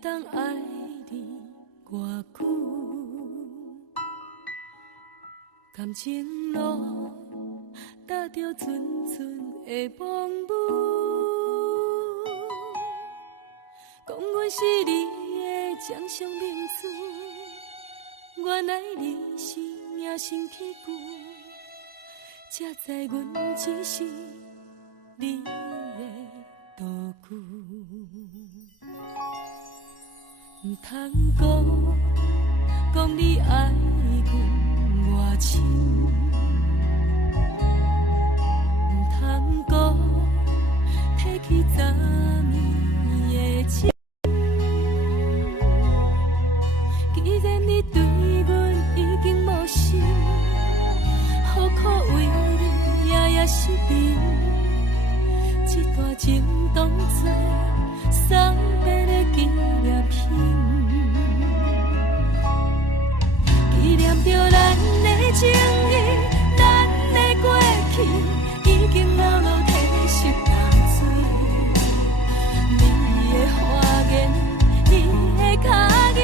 当爱你偌久？感情路踏着纯纯的梦雾，讲阮是你的掌上明珠，原来你是命生起句，才知阮只是你的道具。唔通讲你爱阮偌深，唔通讲提起昨暝的情。既然你对阮已经无心，何苦为你夜夜失眠？这段情当作送别的纪念品。纪念着咱的情谊，咱的过去，已经牢牢褪色淡水。你的花言，你的脚语，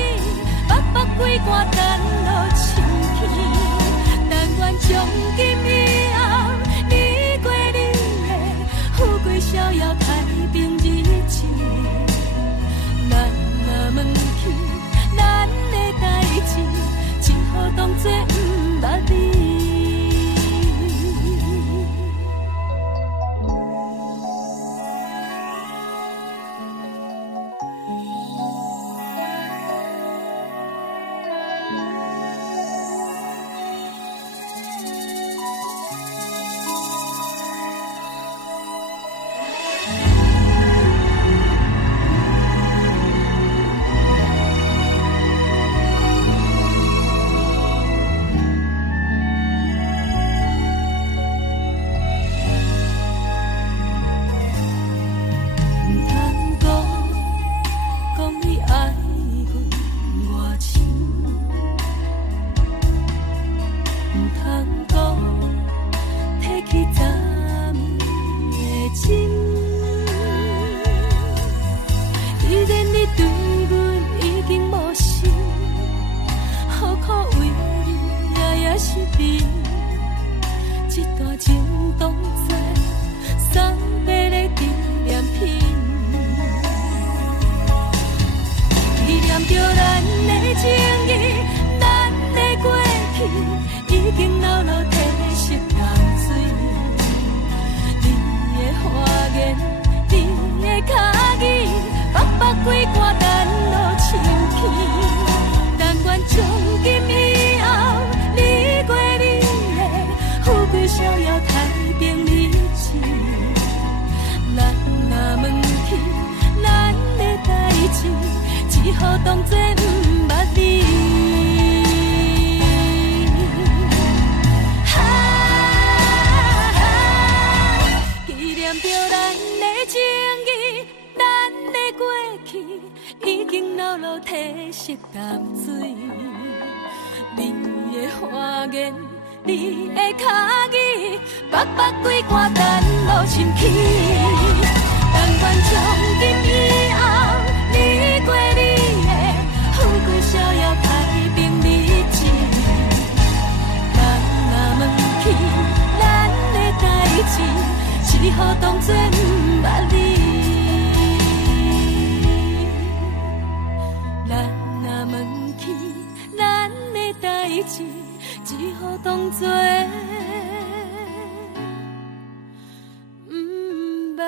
白白几挂等落深去。但愿从今以后，你过你的富贵逍遥太平日子。咱若问起咱的代志，只好当作不捌你。只好当作不捌你。咱若问起咱的代志，只好当作不捌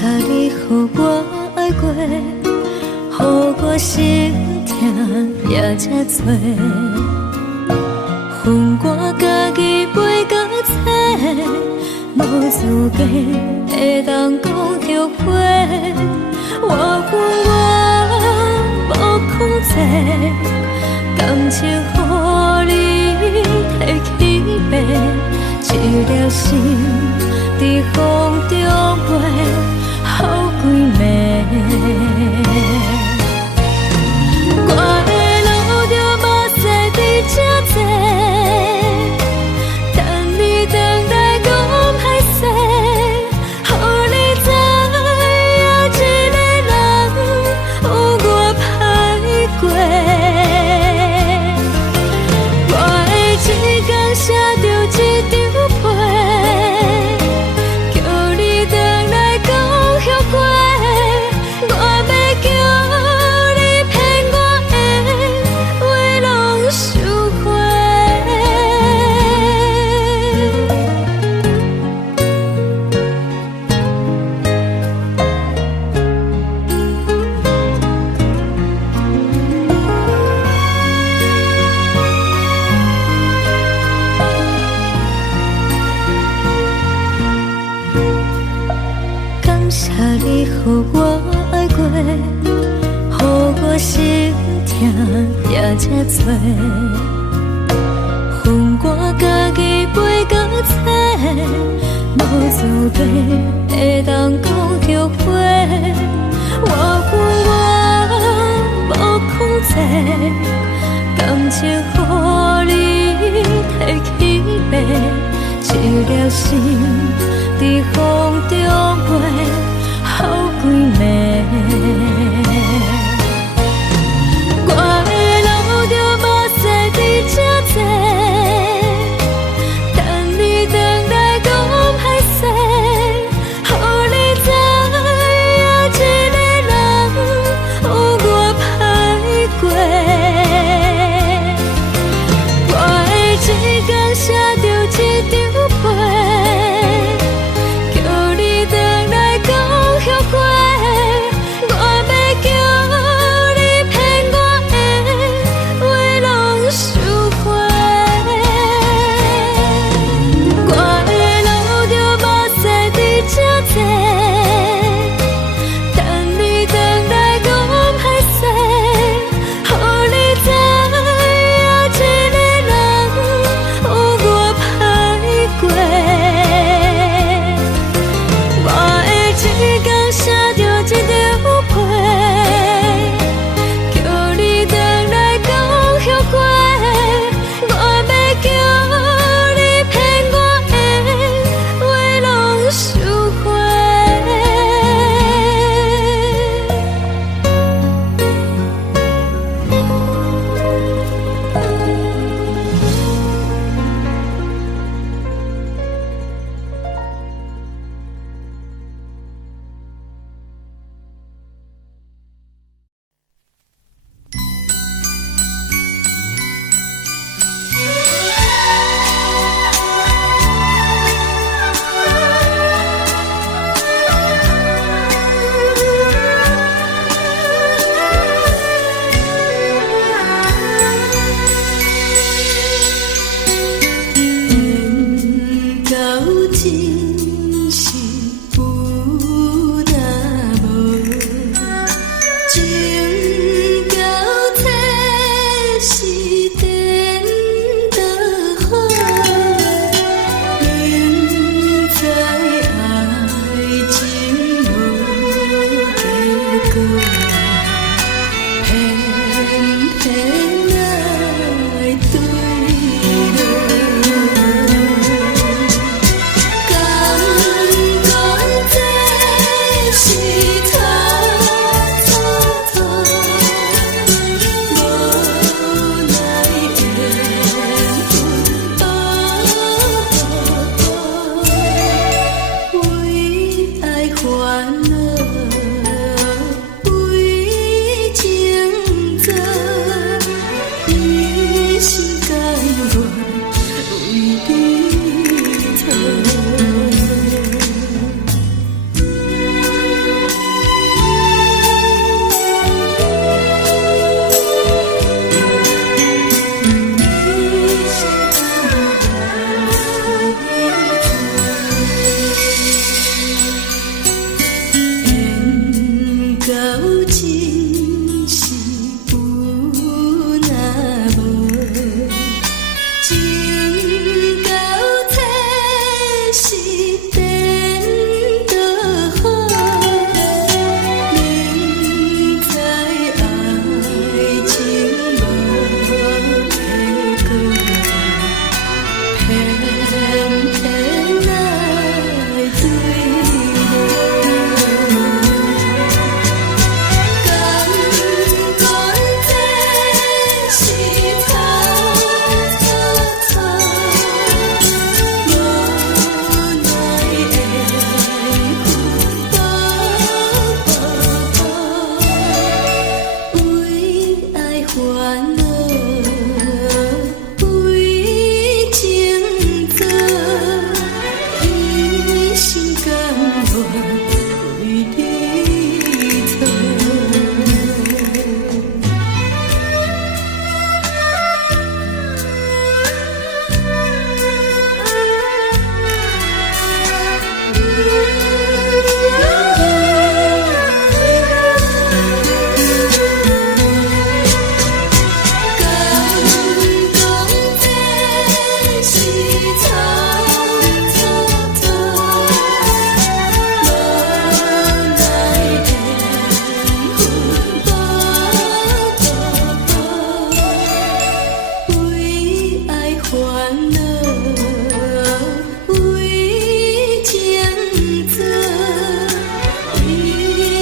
你，予我爱过，予我心痛也这多。恨我家己袂到切，无资格会当讲后悔。我恨我无控制，感情予你提起白，一粒心在风中飞，好几暝。我的路着目屎在这多，等你回来讲歹势，予你知影一个人有我歹过。我的一天写着一张被，叫你回来讲后悔。我要叫你骗我的话拢收回。感谢你，予我爱过，予我心痛也这多。恨我家己袂到切，无资格会当讲后悔。我恨我无控制，感情予你提起白，一粒心在风中飞，好几暝。我的路着目屎在这多，等你回来讲歹势，予你知影一个人有我歹过。我的一天写着一张被，叫你回来讲后悔。我要叫你骗我的话拢收回。我的路着目屎在这多，等你回来讲歹势，予你知影一个人有我歹过。我的一天写着一张被，叫你回来讲后悔。我要叫你骗我的话拢收回。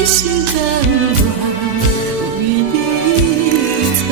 心甘愿为你错。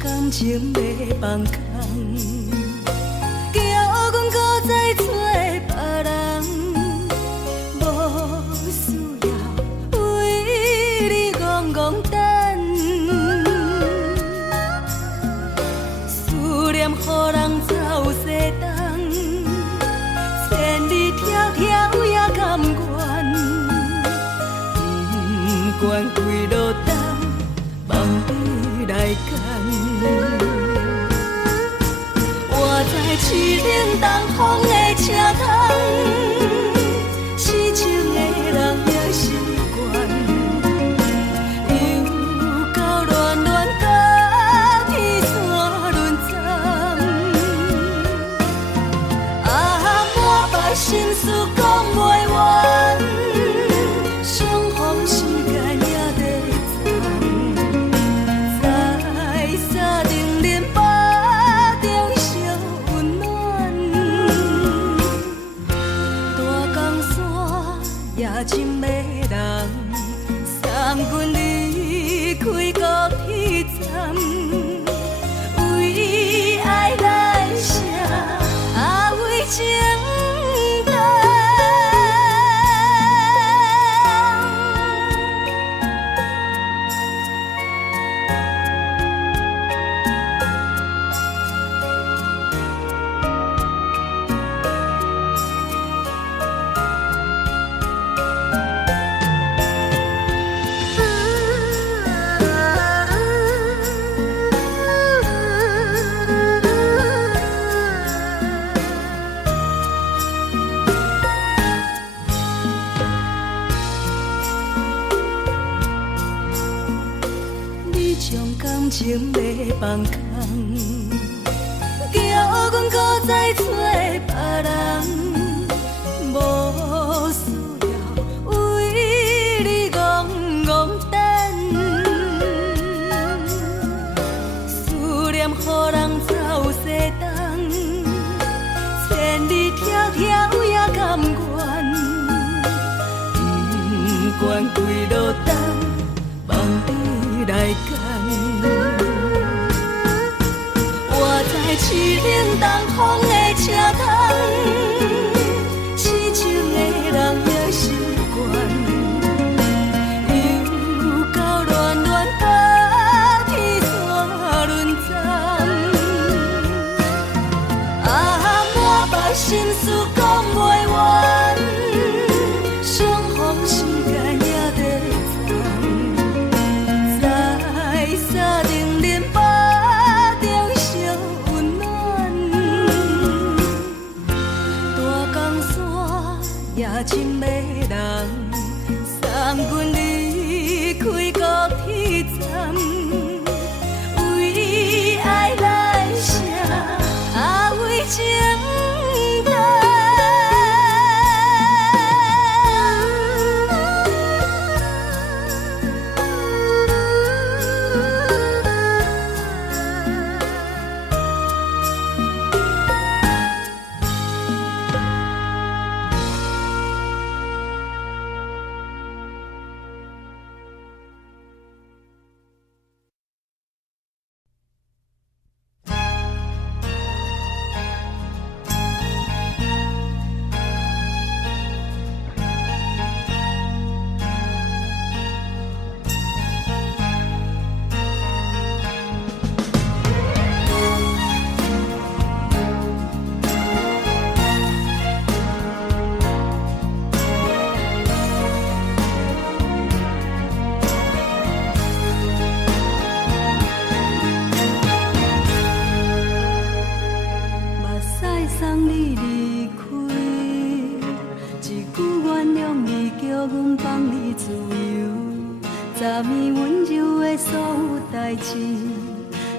感情要放空，叫阮搁再找别人，无需要为你戆戆等。思念予人走西东，千里迢迢也甘愿，不管几路灯，望你来牵。我在市冷东风的车窗，痴情的人也习惯，又到乱乱甲天山轮站。满腹心事讲袂完，相逢时间也在站。在沙定连巴中烧温暖，大江山也真迷人，送阮离开高铁站，为爱来写为情。感情要放空，叫阮搁再找别人，无需要为你戆戆等。思念予人走西东，千里迢迢也甘愿，不管几路灯，望你来牵。我在市冷东风的车窗，痴情的人也习惯，又到乱乱甲天山轮站。满腹心事讲袂完，相逢时间也在站。在沙定连巴中烧温暖，大江山也真迷人，送阮离开高铁站，为爱来写为情。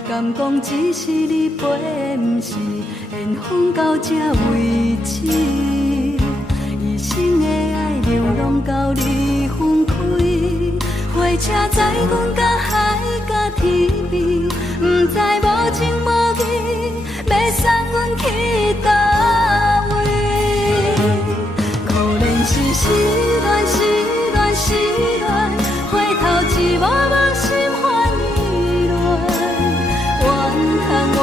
敢讲只是你陪，不是缘分到这为止。一生的爱流浪到你分开，火车载阮到海角天边，不知无情无义，要送阮去倒位？可能是失恋，失恋，失恋，回头一幕幕心烦意乱，怨叹，怨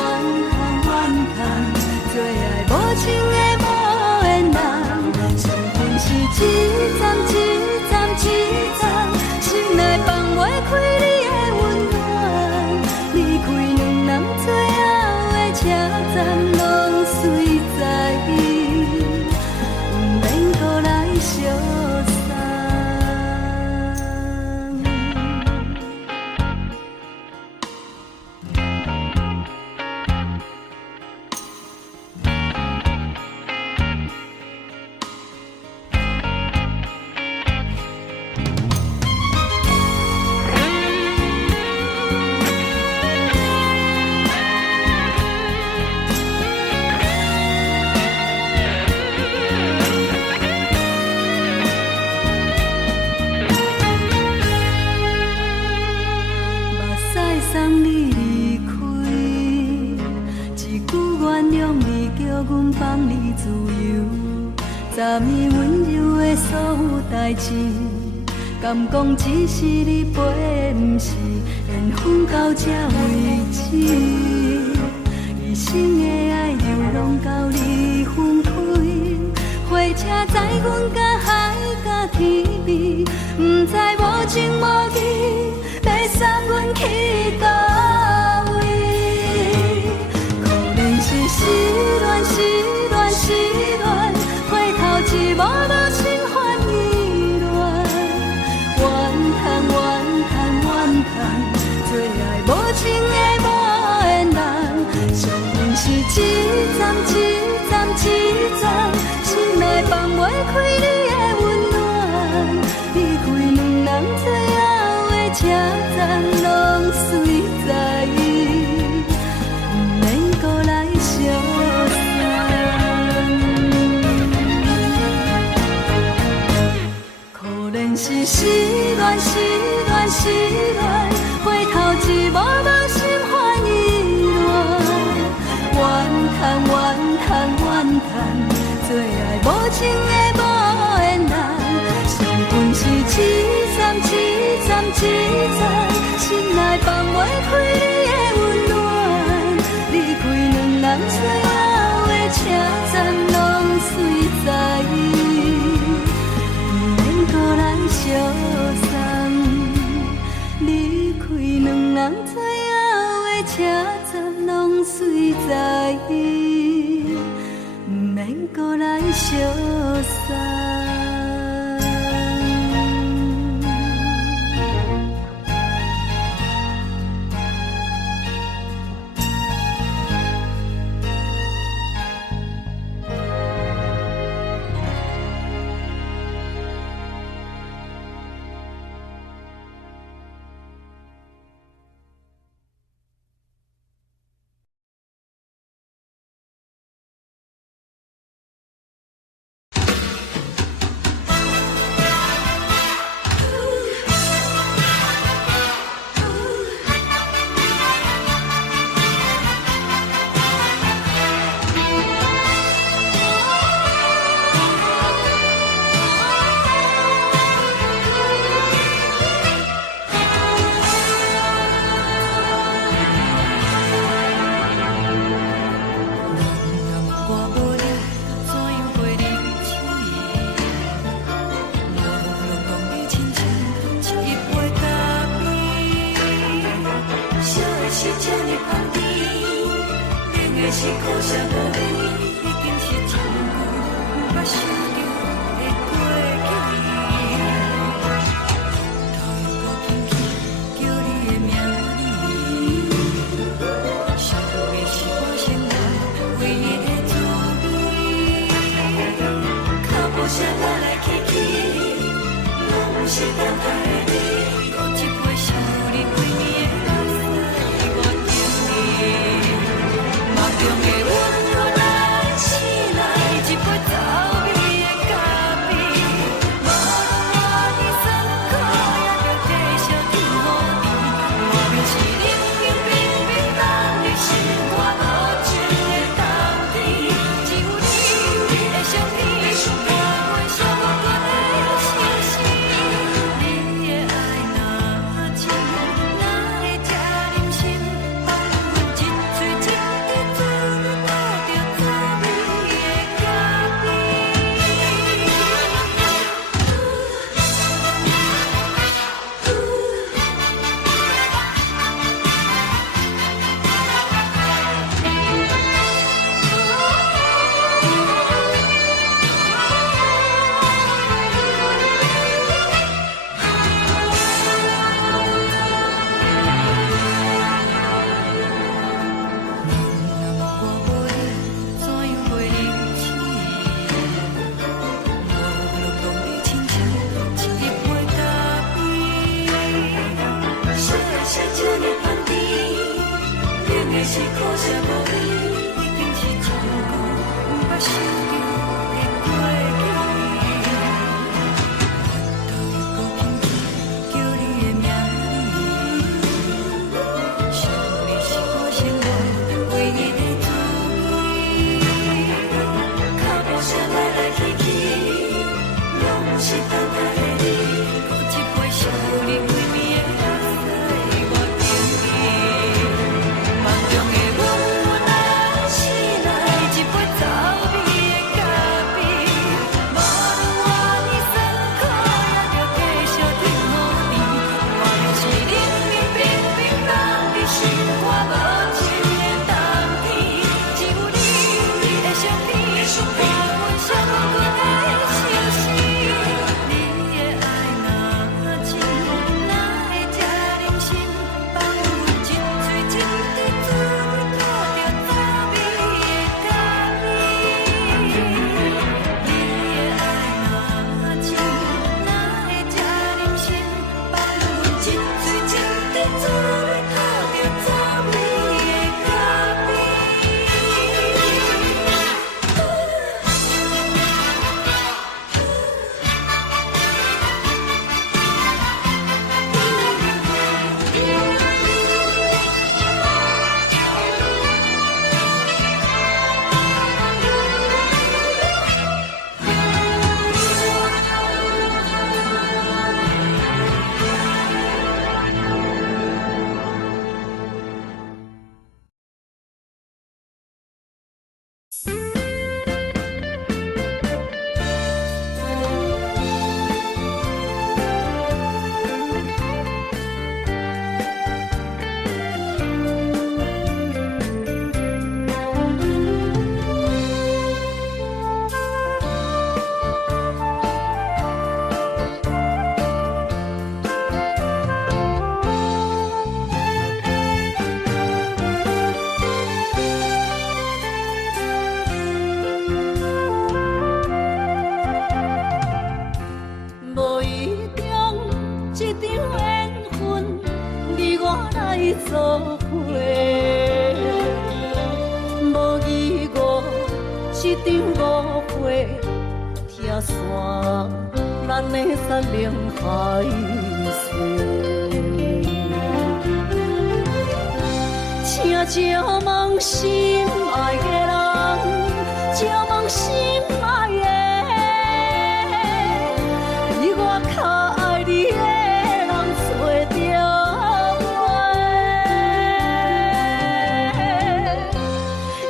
叹，怨叹，最爱无情的无缘人，伤痕是一站一站一站，心内放袂开你的温暖，离开两人最后的车站，拢随在意，不免搁来相送。送你离开，一句原谅你，叫阮放你自由。昨暝温柔的所有代志，敢讲只是你陪，不是缘分到这为止。一生的爱流浪到你分开，火车载阮到海角天边，不知无情无义，要送阮去倒位？可能是失恋，失恋，失恋，回头一幕幕心烦意乱，怨叹，怨叹，怨叹，最爱无情的无缘人，伤痕是一站一站一站，心内放袂开你的温暖，离开两人最后的车站，拢随在意，不免搁来相送。可能是失恋，失恋，失恋，回头一幕幕心烦意乱，怨叹，怨叹，怨叹，最爱无情的无缘人，伤痕是一站一站一站，心内放袂开你的温暖，离开两人最后的车站，拢随在意，不免搁来相送。离开两人最后的车站，拢随在意，不免搁来相送。的是苦涩无味，已经是一个不捌想着的过去。我都要搁轻轻叫你的名字，想你是我生活唯一的滋味。脚步声来来去去，拢是等待的你，搁一杯烧你归暝的水，我等你。梦中的阮若醒来，一杯走味的咖啡，无论我呢酸苦，也着继续甜乎甜。我就是冷冷冰冰放伫心肝无情的冬天，只有你的相片，陪阮相阮的相思。你的爱若真，哪会这忍心放阮一嘴一滴滋味，吐着走味的咖啡？你的爱若真，哪会这忍心放阮一嘴一滴滋味，吐着走味的咖啡？无意中一场缘分，你我来作伙。无意外一场误会，拆散咱的山盟海誓。请借问心爱的人，借问心爱的。比我较爱你的人找着我，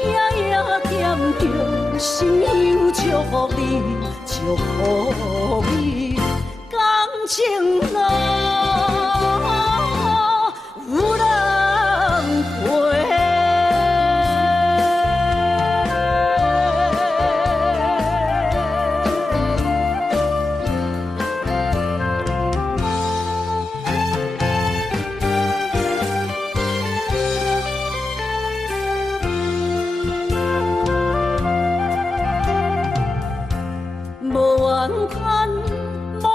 夜夜惦着心忧祝福你，祝福你感情路有人陪。无缘分，无后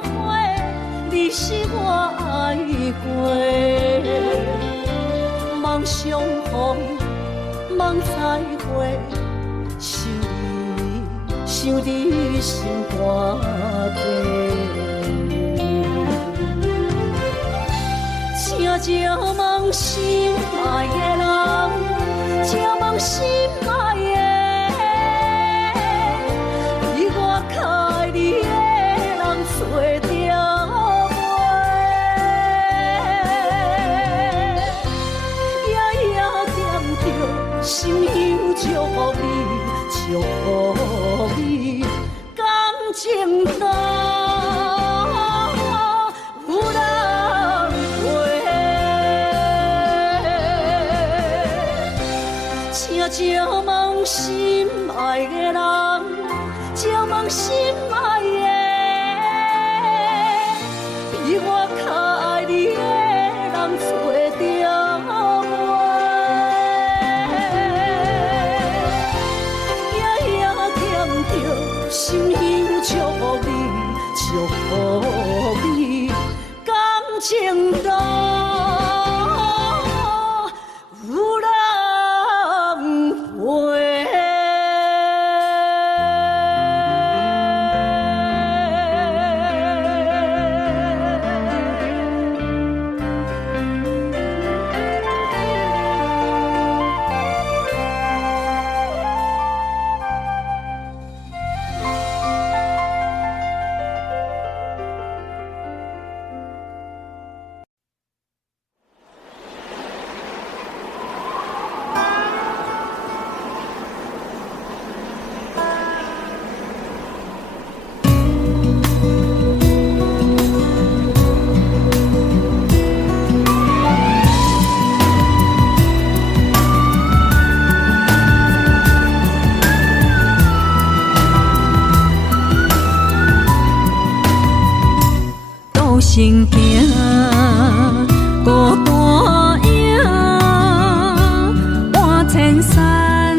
悔，你是我爱过。梦相逢，梦再会，想你心肝底。请借问心爱的人，借问心爱的。较爱你的人找着我，夜夜惦着心忧祝福你，祝福你感情路有人陪。请借问心爱的人，借问心爱的，比我较爱你的人找着我，夜夜惦着心忧祝福你，祝福你感情路有行行，孤单影，半千山，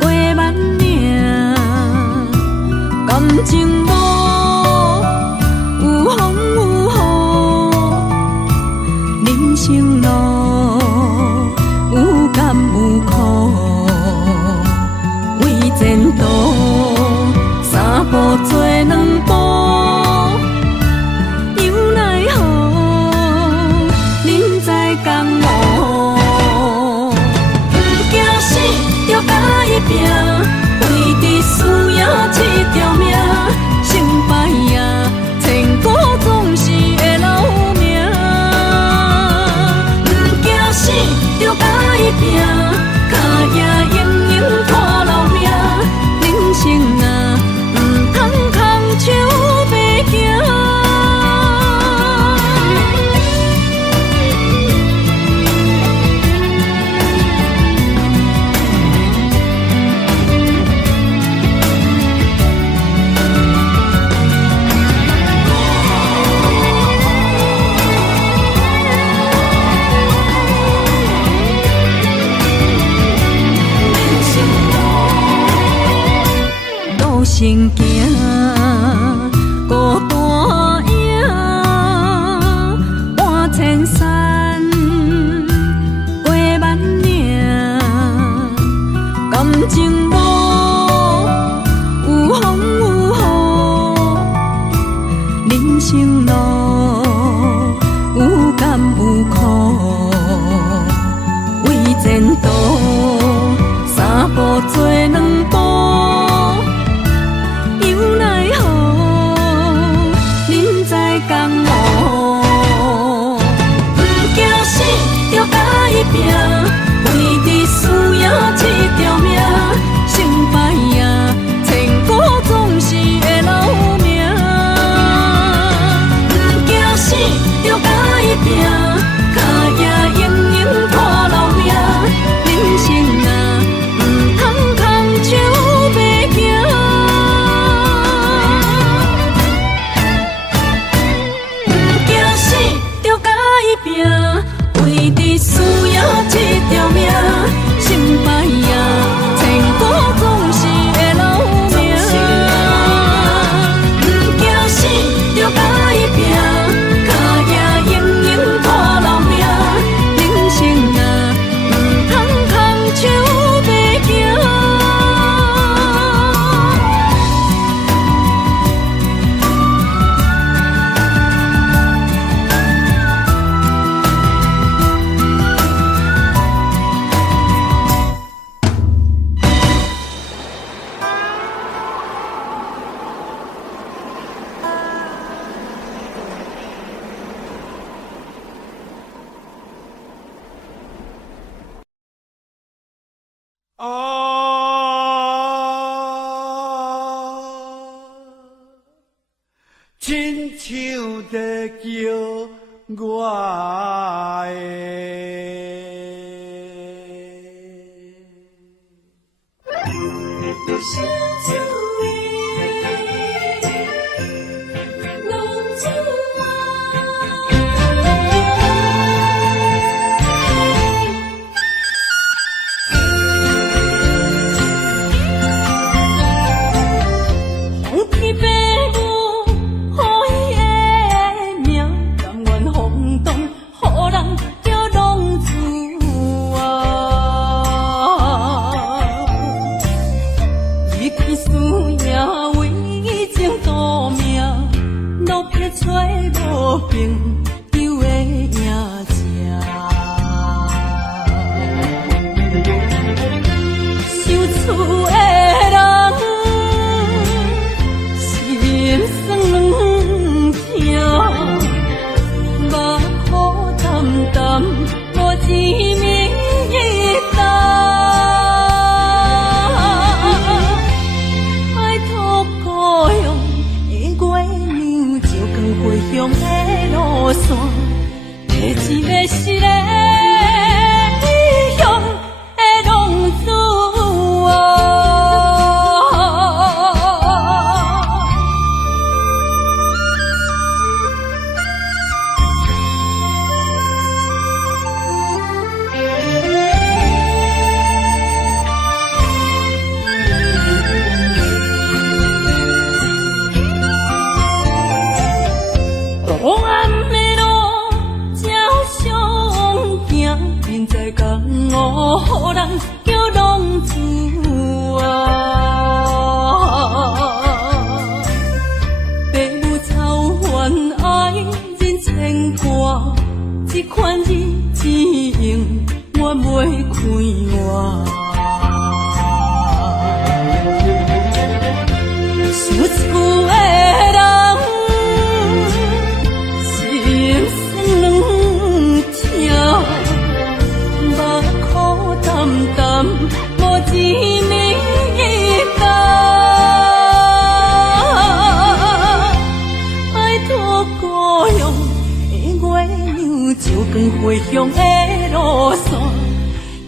过万岭，感情无有风有雨，人生路有甘有苦，为前途三步做两步。为着需要这条命，成败赢，千古总是会留名。不惊死，着甲伊拼，脚也用用拖留命。人生啊，不通空手白行。行行，孤单影，半千山，过万岭，感情无有风有雨，人生路有甘有苦，为前途三步做两步。江湖，不惊死，着甲伊拼，为着需要这条命，成败赢，千古总是会留名。不惊死，着甲伊拼，脚也用用拖留命。人生啊，不通空手白行。为着需要这条命，成败赢，千古总是会留名。不惊死，着甲伊拼，脚也用用拖留命。人生啊，不通空手白行。亲像在叫我一袂开我。想厝的人，心酸软痛，目苦淡淡，无一暝干。拜托故乡的月亮，照光回乡的路线，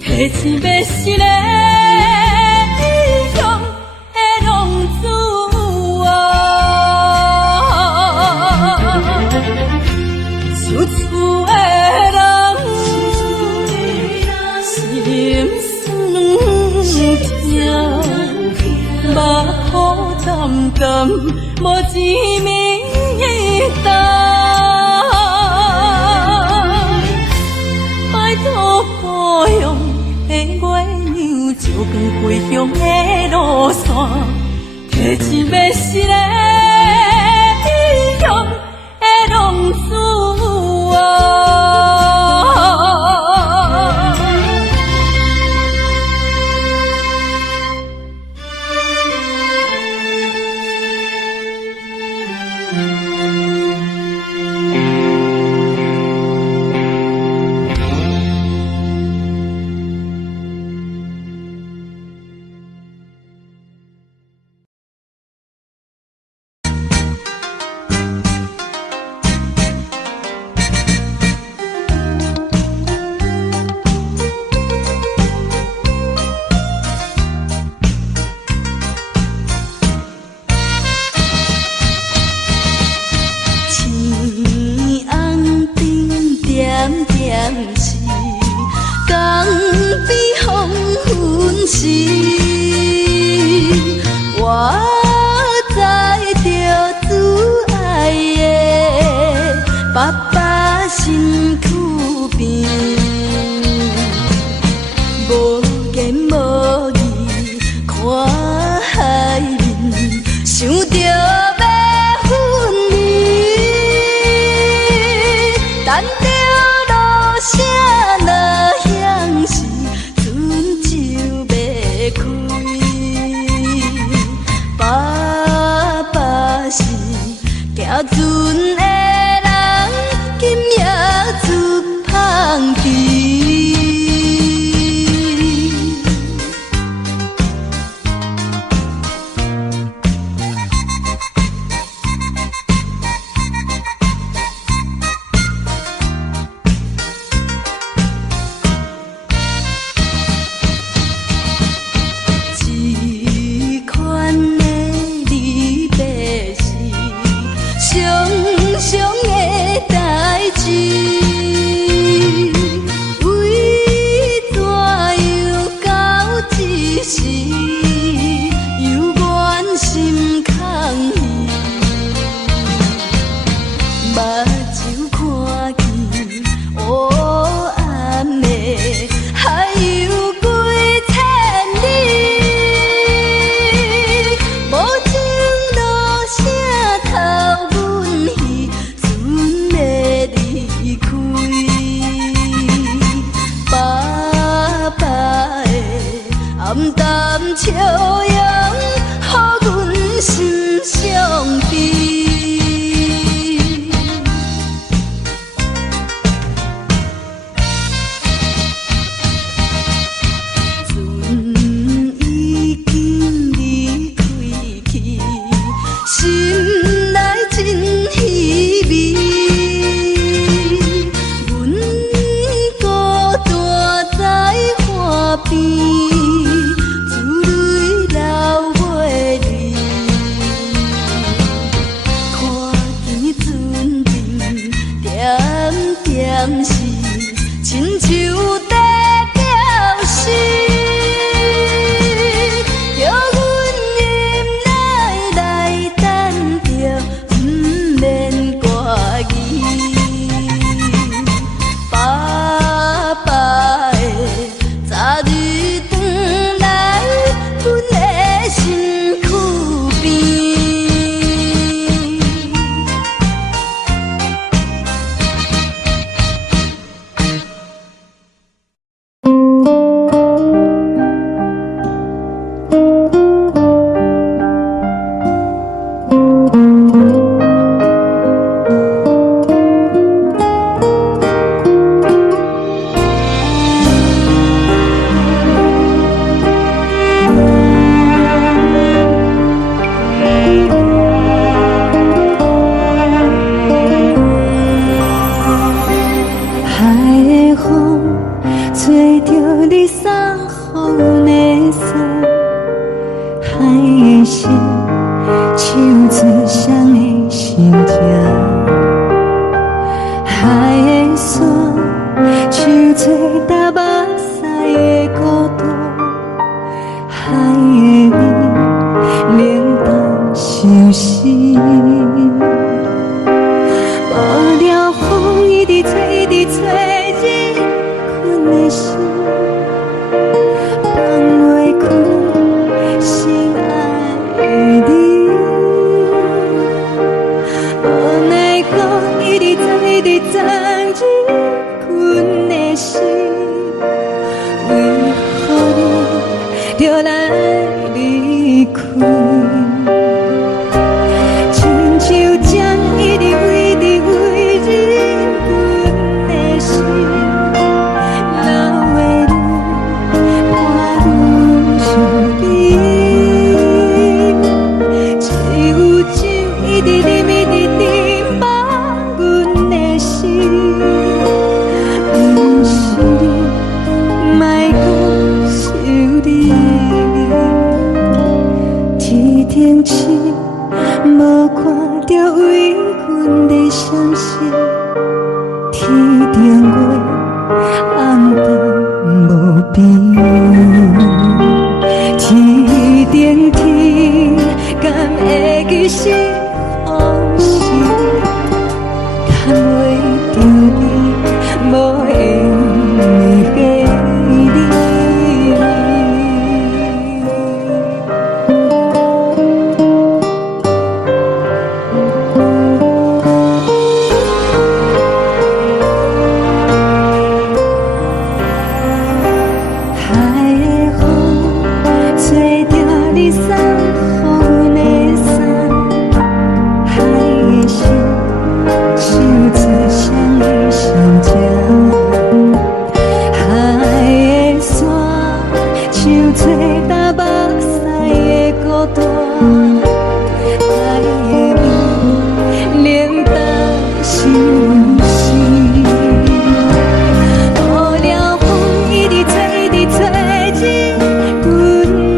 提醒要是个异乡的浪子。想厝的人，心酸软痛，目苦淡淡，无一暝干。拜托故乡的月亮，照光回乡的路线，提醒要是个异乡的浪子啊。心情。海的山，像做搭目屎的孤独，海的味，冷淡伤心。无聊风一直吹，一直吹，日困的心，放袂开心爱的你。无奈讲一直藏，一直藏，日困的心，为何你就来离开？亲像江一直为，一直为日困的心，流的泪，看愈伤悲。只有酒一直啉，一直啉，放阮的心。不是你，莫讲想你。天顶星，无看到为阮的相思。天顶月，暗淡无边。天顶天，敢会记是往事？牵袂着你，无缘给你。海的风，吹着你送予阮的衫。海的心，像做双的相情。海的山，像做搭目屎的孤单。海的味，冷淡伤心。无聊风一直吹，一直吹，日阮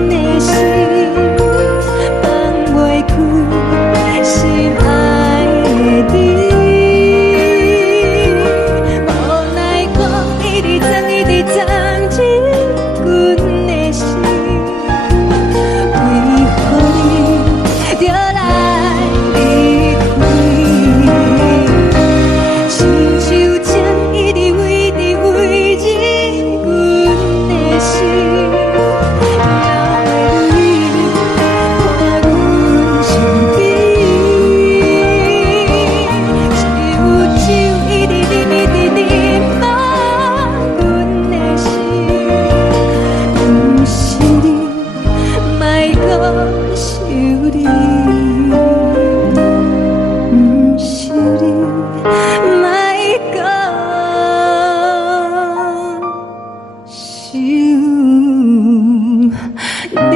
的心，放袂开心爱的你。无奈讲一直藏，一直藏，日阮的心，为何你就来离开？亲像江一直为，一直为，日阮的心，流的泪，看阮伤悲。只有酒一直啉，一直啉，放阮的心。不是你，莫讲想你。不是你，莫讲想你。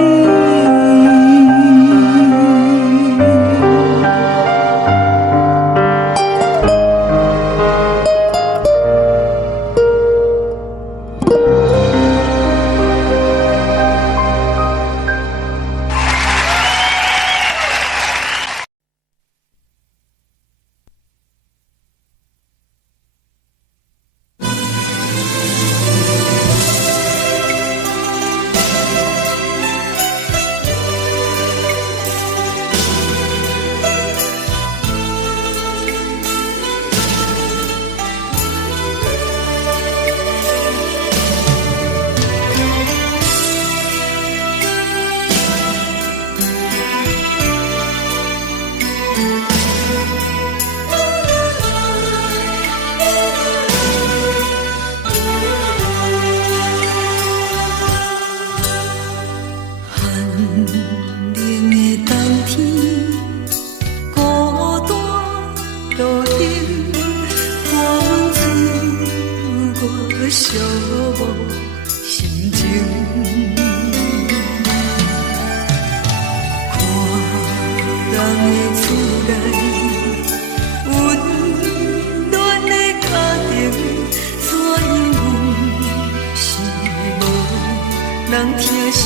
人疼惜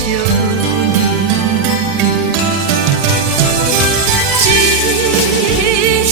你，一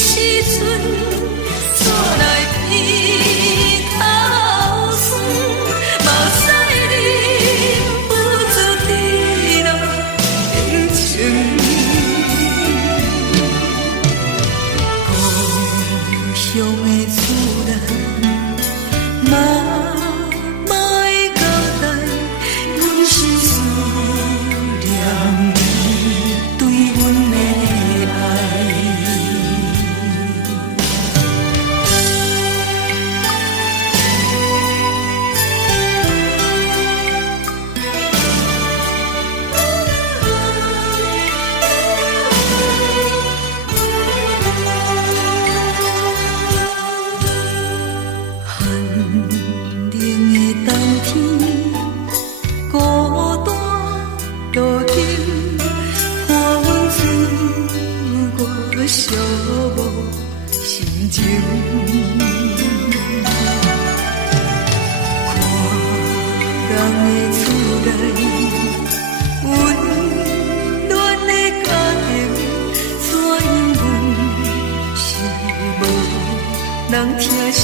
人听惜。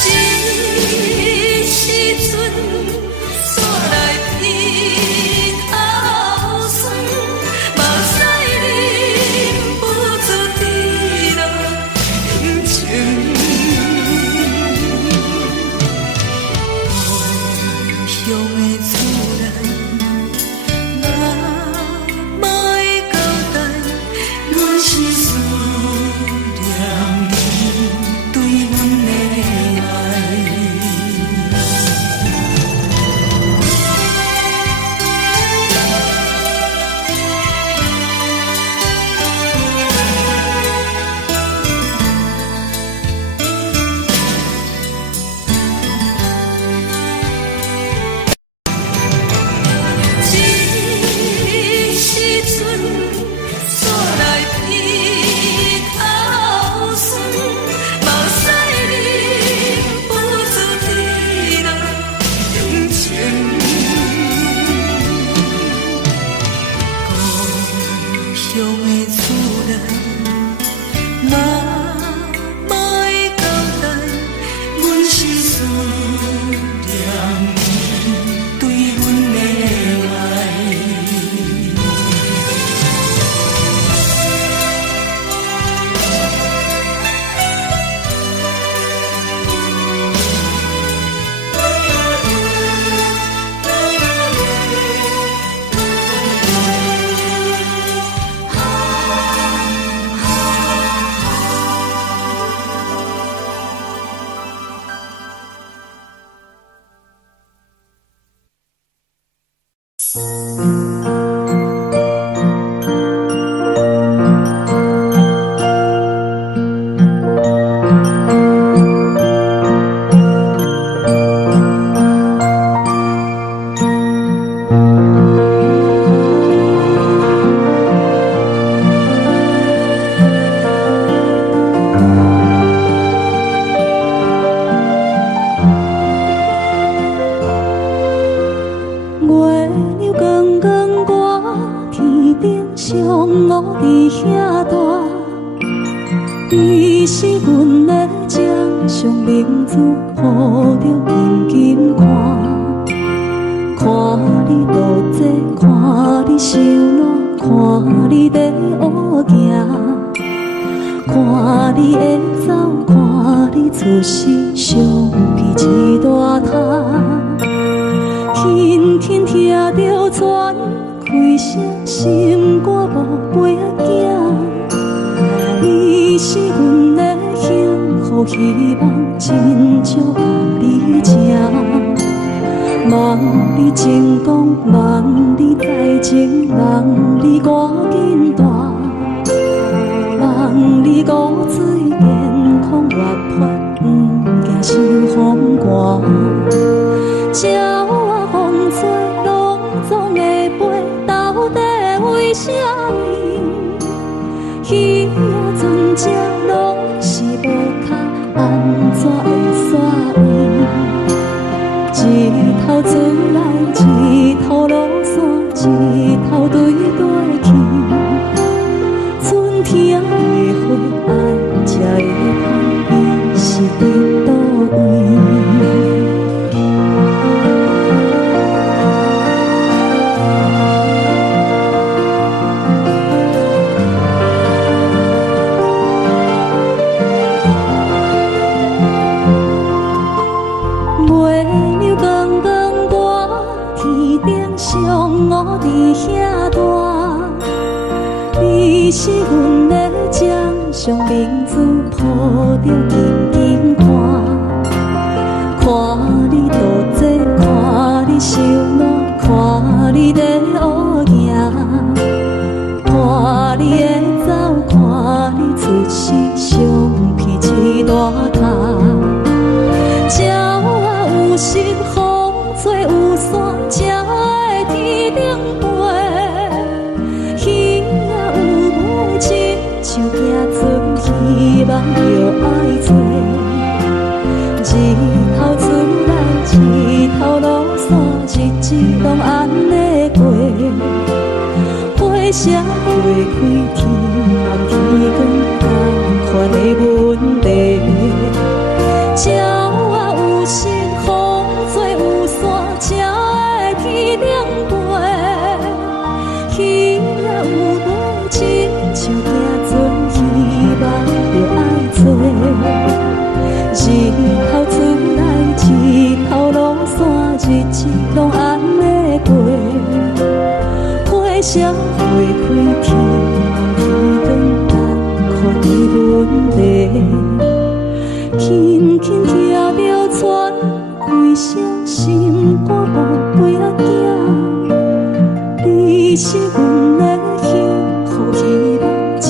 这时阵煞来鼻口酸，目屎忍不住滴落眼睛。故乡的厝内。 是思念你对阮的爱。这时阵煞来。 乡的厝内，嘛会交代，阮是思念你对阮的爱。你是阮的掌上明珠，抱着紧紧看，看你渡这，看你受难，看你在乌行，看你会走，看你出世，相比一大摊，轻轻听着船开声，心肝无飞行。 你是阮的幸福希望，真少你情。望你成功，望你再情，望你赶紧大，望你骨髓健康活泼，不惊受风寒。鸟仔风吹，拢总会飞，到底为什么？鱼仔船只拢是无脚，安怎会煞伊？一头船来，一头落山，一头对对去。春天的花爱才会香，伊是伫倒位？ 我伫遐大，你是阮的掌上明珠，抱着紧紧看，看你渡这，看你受难，看你在乌行，看你会走，看你出世，相比一大摊。鸟仔有时风吹有伞，才会天顶飞。鱼仔有母亲，像行船，希望着爱做。日头出来，日头落山，日子拢安尼过。花社会开天暗天光，同款的问题。鸟仔有心，风做有线，才会天顶飞。鱼仔有尾，亲像行船，希望着爱做。日头出来，日头落山，日子拢安尼过。花社会开天暗天光，同款的问题。轻轻骑着船，归声心肝无陪仔行。你是阮的幸福，希望亲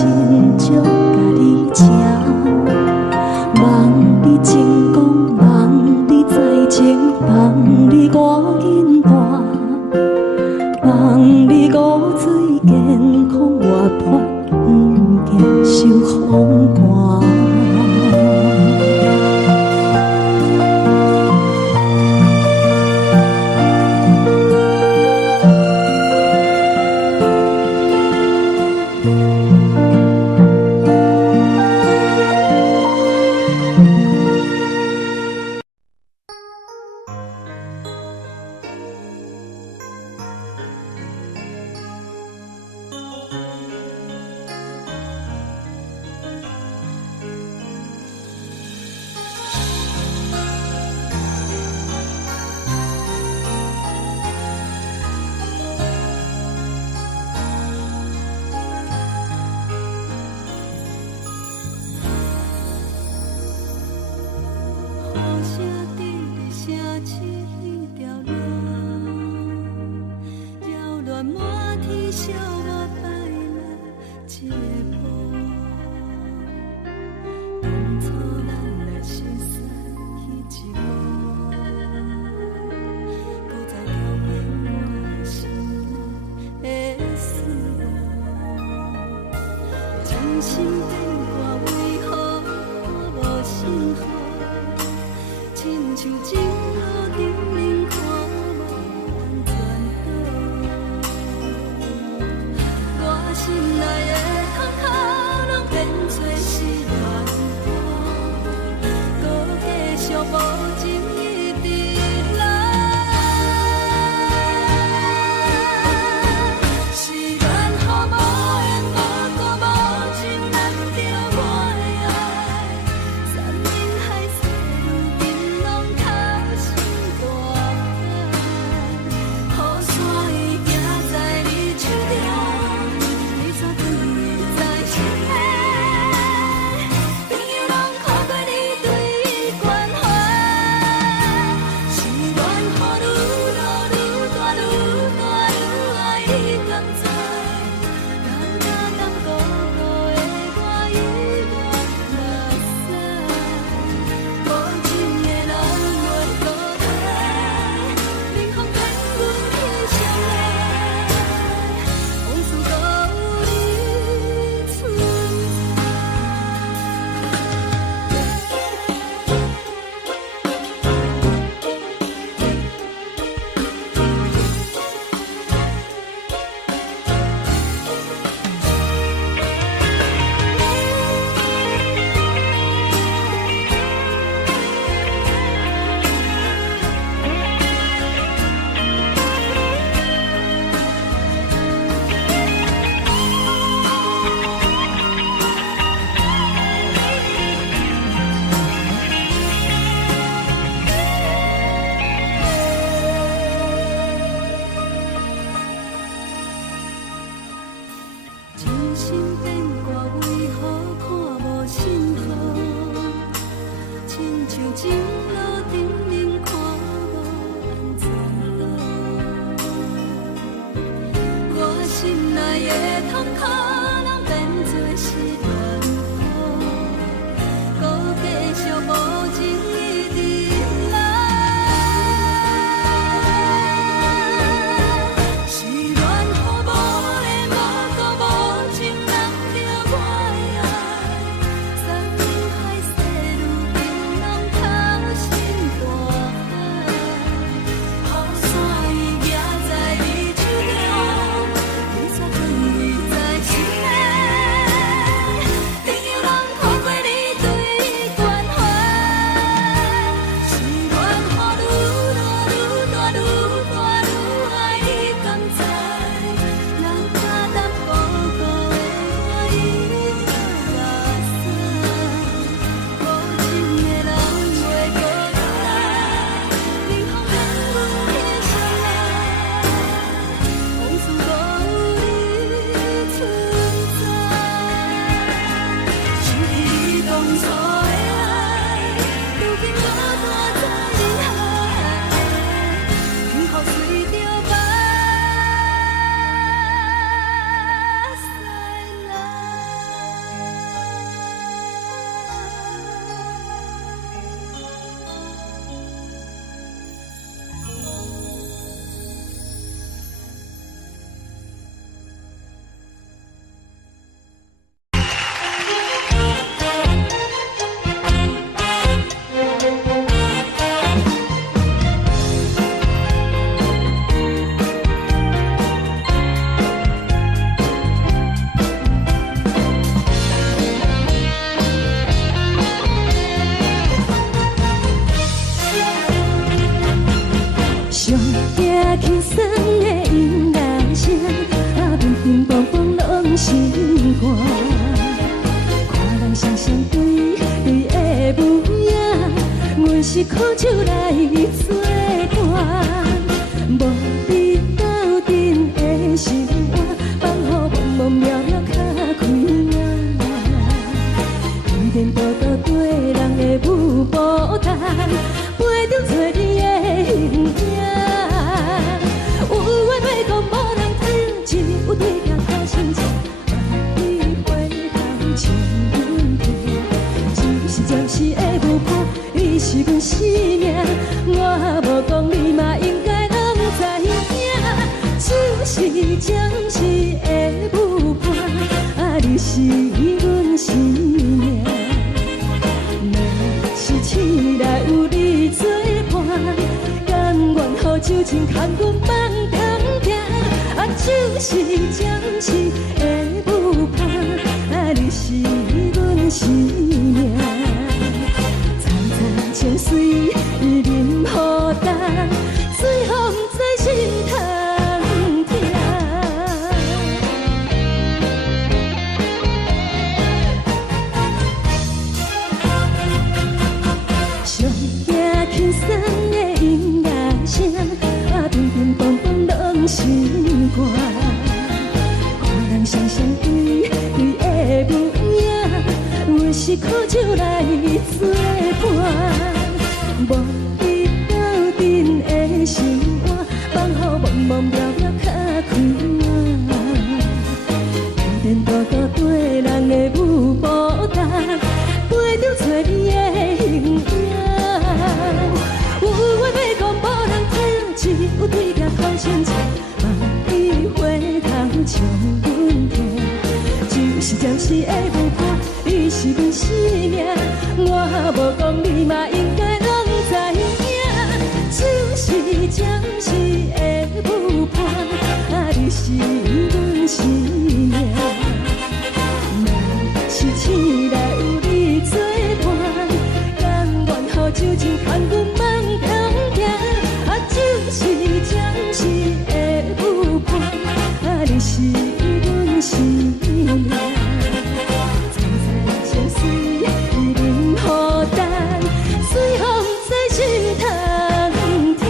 像甲你请。望你成功，望你在情，望你赶紧大，望你五水健康活泼，不惊受风寒。轻松的音乐声，乒乒乓乓拢心肝。看人双双对对的舞影，阮是苦酒来作伴。无你斗阵的生活，放予茫茫渺渺较开眼。颠颠倒倒对人的舞步弹，陪着做你的形影。有话要讲无人听，有对镜头心情，万里回头像阮听。只是暂时的舞伴，你是阮生命，我无讲你嘛应该拢知影。就是暂时的舞伴，你是阮生命。若是醒来有你作伴，甘愿予酒精牵阮放长行。就是暂时的舞伴，你是阮生命。层层情水任何等，随风在心头。轻松的音乐声，乒乒乓乓拢心肝。看人双双对对的舞影，阮是苦酒来作伴。无你斗阵的生活，放予茫茫渺渺较开眼。颠颠倒倒对人的舞步弹，陪着做你的形影。有话要讲无人听，只有对镜头心情，万里回头像阮听。就是暂时的舞伴，你是阮生命，我无讲你嘛应该拢知影。就是暂时的舞伴，你是阮生命。若是醒来有你作伴，甘愿予酒精牵阮放长行。就是暂时的舞伴，你是阮生命。层层情水任何等，随风在心头听。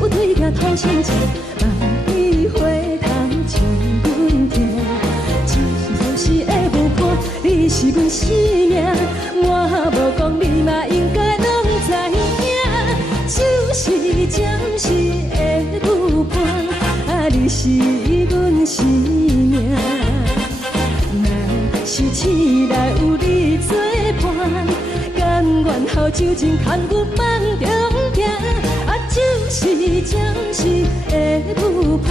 有对镜头心情，万里回头像阮听。就是暂时的舞伴，你是阮生命，我无讲你嘛应该拢知影。就是暂时的舞伴，你是阮生命。若是醒来有你作伴，甘愿予酒精牵阮放长行。就是暂时的舞伴，